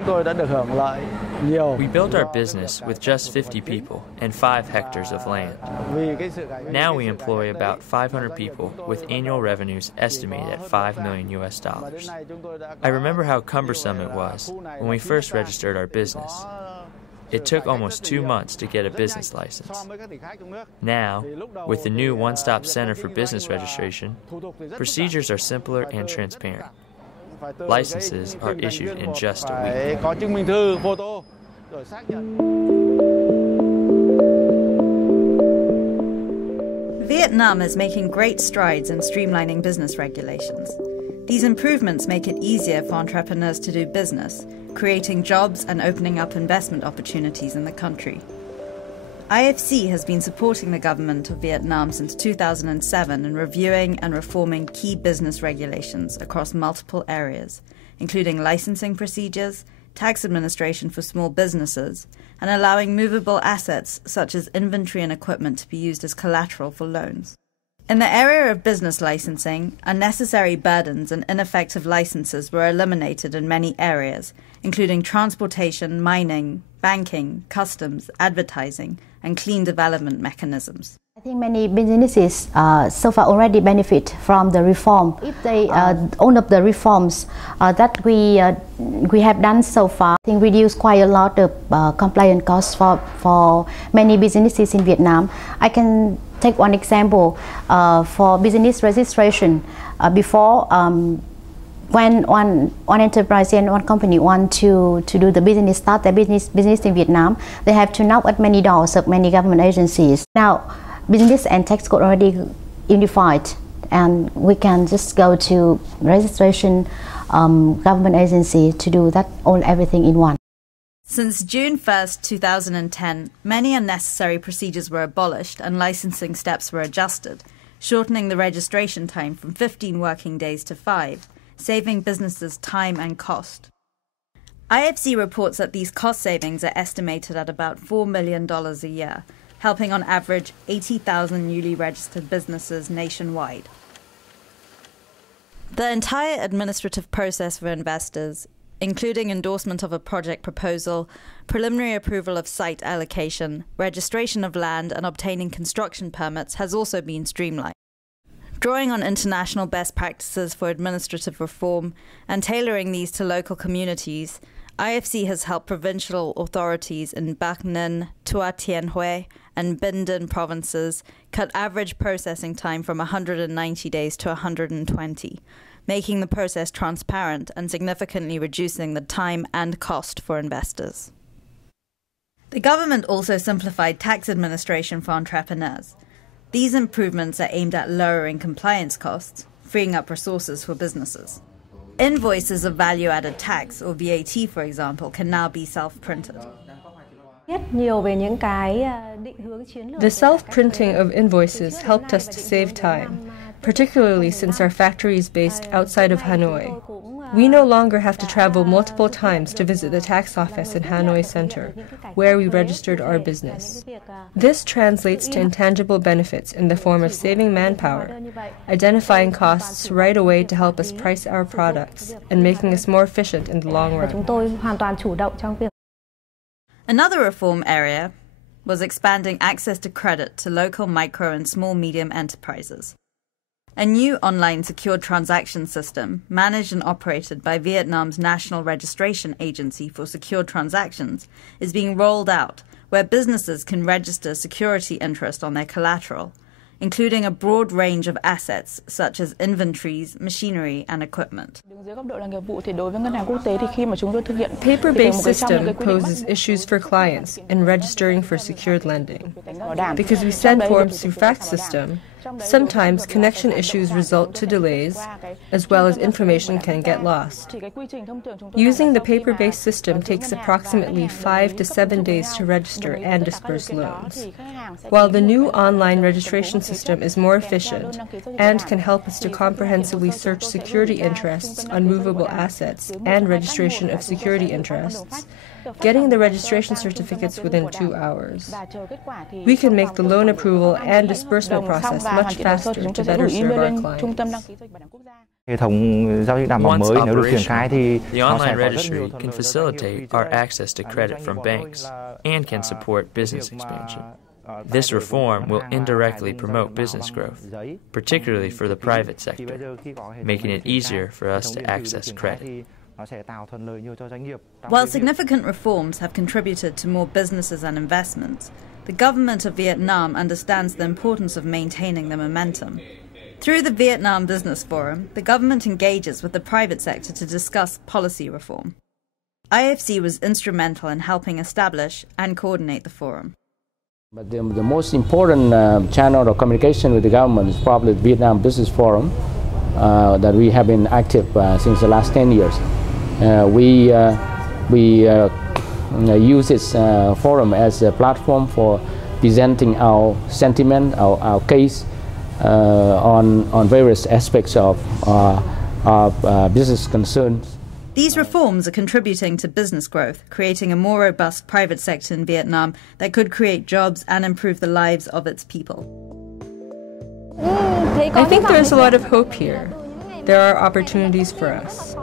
We built our business with just 50 people and 5 hectares of land. Now we employ about 500 people with annual revenues estimated at $5 million US. I remember how cumbersome it was when we first registered our business. It took almost 2 months to get a business license. Now, with the new one-stop center for business registration, procedures are simpler and transparent. Licenses are issued in just a week. Vietnam is making great strides in streamlining business regulations. These improvements make it easier for entrepreneurs to do business, creating jobs and opening up investment opportunities in the country. IFC has been supporting the government of Vietnam since 2007 in reviewing and reforming key business regulations across multiple areas, including licensing procedures, tax administration for small businesses, and allowing movable assets such as inventory and equipment to be used as collateral for loans. In the area of business licensing, unnecessary burdens and ineffective licenses were eliminated in many areas, including transportation, mining, banking, customs, advertising, and clean development mechanisms. I think many businesses so far already benefit from the reform. If they all of the reforms that we have done so far, I think reduce quite a lot of compliance costs for many businesses in Vietnam. I can take one example for business registration. Before, when one enterprise and one company want to do the business, start their business in Vietnam, they have to knock at many doors of many government agencies. Now, business and tax code already unified, and we can just go to registration government agency to do that everything in one. Since June 1st, 2010, many unnecessary procedures were abolished and licensing steps were adjusted, shortening the registration time from 15 working days to 5, saving businesses time and cost. IFC reports that these cost savings are estimated at about $4 million a year, helping on average 80,000 newly registered businesses nationwide. The entire administrative process for investors, including endorsement of a project proposal, preliminary approval of site allocation, registration of land, and obtaining construction permits, has also been streamlined. Drawing on international best practices for administrative reform and tailoring these to local communities, IFC has helped provincial authorities in Bac Ninh, Tua Tien Huay, and Binh Dinh provinces cut average processing time from 190 days to 120, making the process transparent and significantly reducing the time and cost for investors. The government also simplified tax administration for entrepreneurs. These improvements are aimed at lowering compliance costs, freeing up resources for businesses. Invoices of value-added tax, or VAT, for example, can now be self-printed. The self-printing of invoices helped us to save time, particularly since our factory is based outside of Hanoi. We no longer have to travel multiple times to visit the tax office in Hanoi Center, where we registered our business. This translates to intangible benefits in the form of saving manpower, identifying costs right away to help us price our products, and making us more efficient in the long run. Another reform area was expanding access to credit to local micro and small medium enterprises. A new online secured transaction system, managed and operated by Vietnam's National Registration Agency for Secured Transactions, is being rolled out, where businesses can register security interest on their collateral, including a broad range of assets such as inventories, machinery, and equipment. Paper-based system poses issues for clients in registering for secured lending. Because we send forms through fax system, sometimes connection issues result to delays, as well as information can get lost. Using the paper-based system takes approximately 5 to 7 days to register and disperse loans, while the new online registration system is more efficient and can help us to comprehensively search security interests on movable assets and registration of security interests, getting the registration certificates within 2 hours. We can make the loan approval and disbursement process much faster to better serve our clients. Once operational, the online registry can facilitate our access to credit from banks and can support business expansion. This reform will indirectly promote business growth, particularly for the private sector, making it easier for us to access credit. While significant reforms have contributed to more businesses and investments, the government of Vietnam understands the importance of maintaining the momentum. Through the Vietnam Business Forum, the government engages with the private sector to discuss policy reform. IFC was instrumental in helping establish and coordinate the forum. But the most important channel of communication with the government is probably the Vietnam Business Forum that we have been active since the last 10 years. We use this forum as a platform for presenting our sentiment, our case on various aspects of business concerns. These reforms are contributing to business growth, creating a more robust private sector in Vietnam that could create jobs and improve the lives of its people. I think there is a lot of hope here. There are opportunities for us.